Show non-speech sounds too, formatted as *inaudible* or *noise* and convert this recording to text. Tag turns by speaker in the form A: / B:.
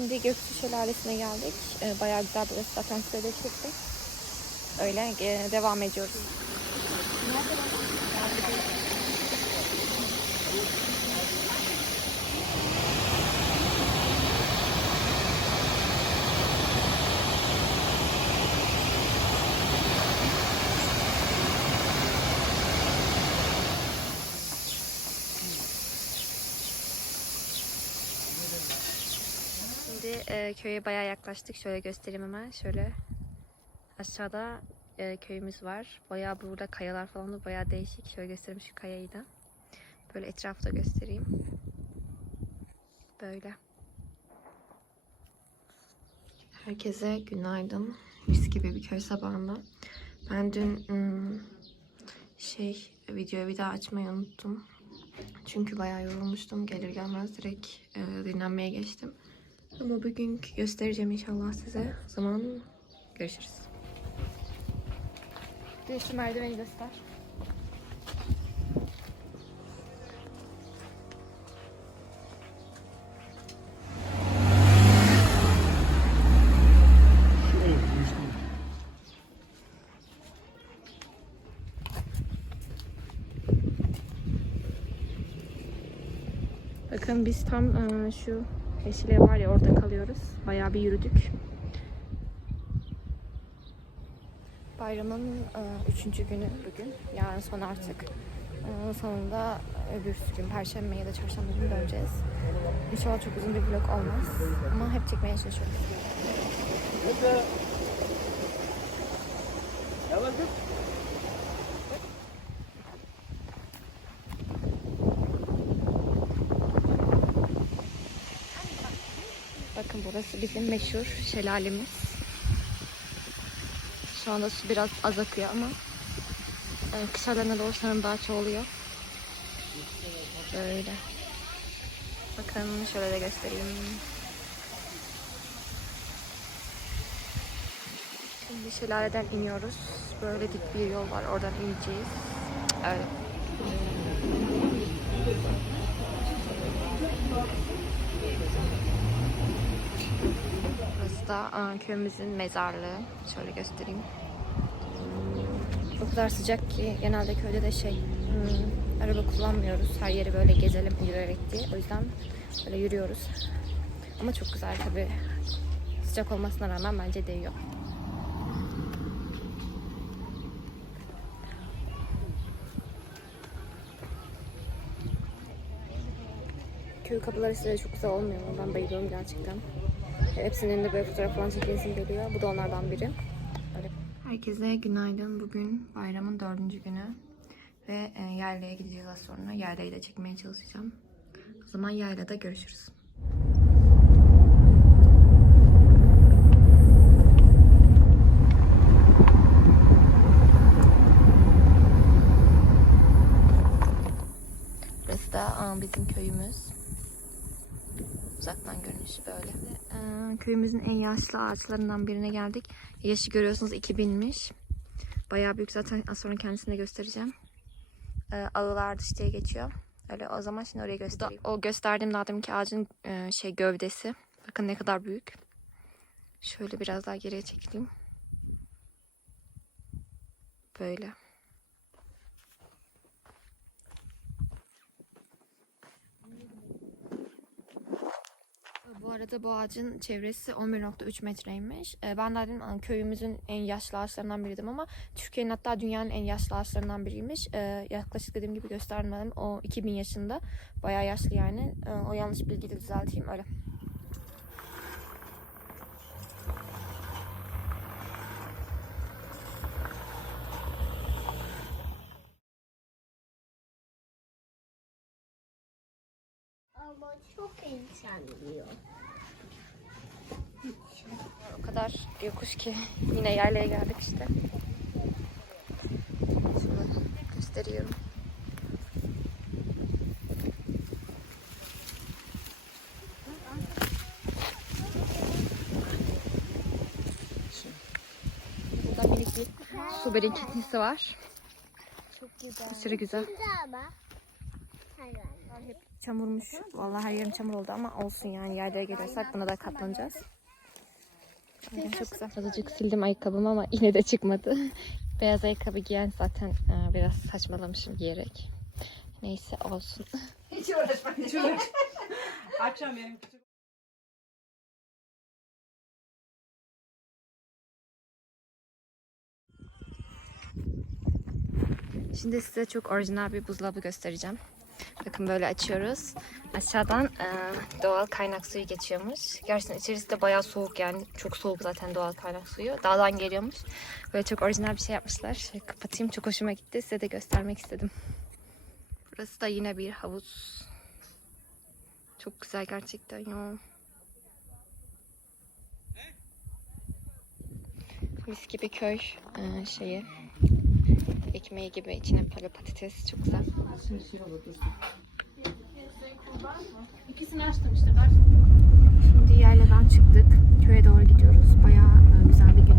A: Şimdi Göksu Şelalesi'ne geldik. Ee, bayağı güzel burası. Zaten size de çektim. Öyle devam ediyoruz. Şimdi e, köye bayağı yaklaştık. Şöyle göstereyim hemen. Şöyle aşağıda e, köyümüz var. Bayağı burada kayalar falan da bayağı değişik. Şöyle göstereyim şu kayayı da. Böyle etrafı göstereyim. Böyle. Herkese günaydın. Mis gibi bir köy sabahında. Ben dün ım, şey videoyu bir daha açmayı unuttum. Çünkü bayağı yorulmuştum. Gelir gelmez direkt e, dinlenmeye geçtim. Ama bugün göstereceğim inşallah size. O zaman görüşürüz. Bir şu merdiveni göster. Bakın biz tam e, şu Yeşile var ya orada kalıyoruz. Bayağı bir yürüdük. Bayramın e, üçüncü günü bugün. Yarın son artık. E, sonunda öbür gün Perşembe ya da Çarşamba günü döneceğiz. İnşallah çok uzun bir vlog olmaz. Ama hep çekmeye çalışıyorum. Bakın burası bizim meşhur şelalemiz. Şu anda su biraz az akıyor ama e, kış aylarına doğru sanırım daha çoğalıyor. Böyle. Bakın şöyle de göstereyim. Şimdi şelaleden iniyoruz. Böyle dik bir yol var. Oradan ineceğiz. Öyle. Burası da köyümüzün mezarlığı. Şöyle göstereyim. O kadar sıcak ki genelde köyde de şey hmm, araba kullanmıyoruz. Her yeri böyle gezelim yürüyerek diye. O yüzden böyle yürüyoruz. Ama çok güzel tabii. Sıcak olmasına rağmen bence değiyor. Köy kapıları size çok güzel olmuyor mu? Ben bayılıyorum gerçekten. Hepsinin önünde böyle fotoğraf falan çekilsin geliyor. Bu da onlardan biri. Herkese günaydın. Bugün bayramın dördüncü günü. Ve e, yaylaya gideceğiz az sonra. Yaylayı da çekmeye çalışacağım. O zaman yaylada görüşürüz. Burası da aa, bizim köyümüz. Uzaktan görünüşü böyle. Ee, köyümüzün en yaşlı ağaçlarından birine geldik. Yaşı görüyorsunuz 2000'miş. Bayağı büyük zaten az sonra kendisine göstereceğim. Ee, diye geçiyor. Öyle o zaman şimdi oraya göstereyim. O gösterdiğim daha deminki ağacın e, şey gövdesi. Bakın ne kadar büyük. Şöyle biraz daha geriye çekeyim. Böyle. Bu arada bu ağacın çevresi 11.3 metreymiş. Ee, Ben de dedim "Aa, köyümüzün en yaşlı ağaçlarından biriydim ama Türkiye'nin hatta dünyanın en yaşlı ağaçlarından biriymiş. Ee, Yaklaşık dediğim gibi göstermedim. O 2000 yaşında. Bayağı yaşlı yani. Ee, O yanlış bilgiyi de düzelteyim öyle.
B: Ama çok insan yiyor.
A: O kadar yokuş ki yine yerlere geldik işte. Şunu gösteriyorum. Burada minik bir su birikintisi var.
B: Çok güzel.
A: Aşırı güzel.
B: Güzel ama. Hayvan.
A: Hep çamurmuş. Vallahi her yerim çamur oldu ama olsun yani yerlere geliyorsak buna da katlanacağız. Aynen çok güzel. Azıcık sildim ayakkabımı ama yine de çıkmadı. *laughs* Beyaz ayakkabı giyen zaten e, biraz saçmalamışım giyerek. Neyse olsun. *laughs*
C: Hiç uğraşma. Hiç uğraşma. *laughs* Akşam küçük
A: Şimdi size çok orijinal bir buzdolabı göstereceğim. Bakın böyle açıyoruz. Aşağıdan e, doğal kaynak suyu geçiyormuş. Gerçekten içerisi de bayağı soğuk yani. Çok soğuk zaten doğal kaynak suyu. Dağdan geliyormuş. Böyle çok orijinal bir şey yapmışlar. Şöyle kapatayım. Çok hoşuma gitti. Size de göstermek istedim. Burası da yine bir havuz. Çok güzel gerçekten ya. Mis gibi köy e, şeyi. Ekmeği gibi içine böyle patates çok güzel.
C: İkisini açtım işte.
A: Şimdi yayla'dan çıktık. Köye doğru gidiyoruz. Bayağı e, güzel bir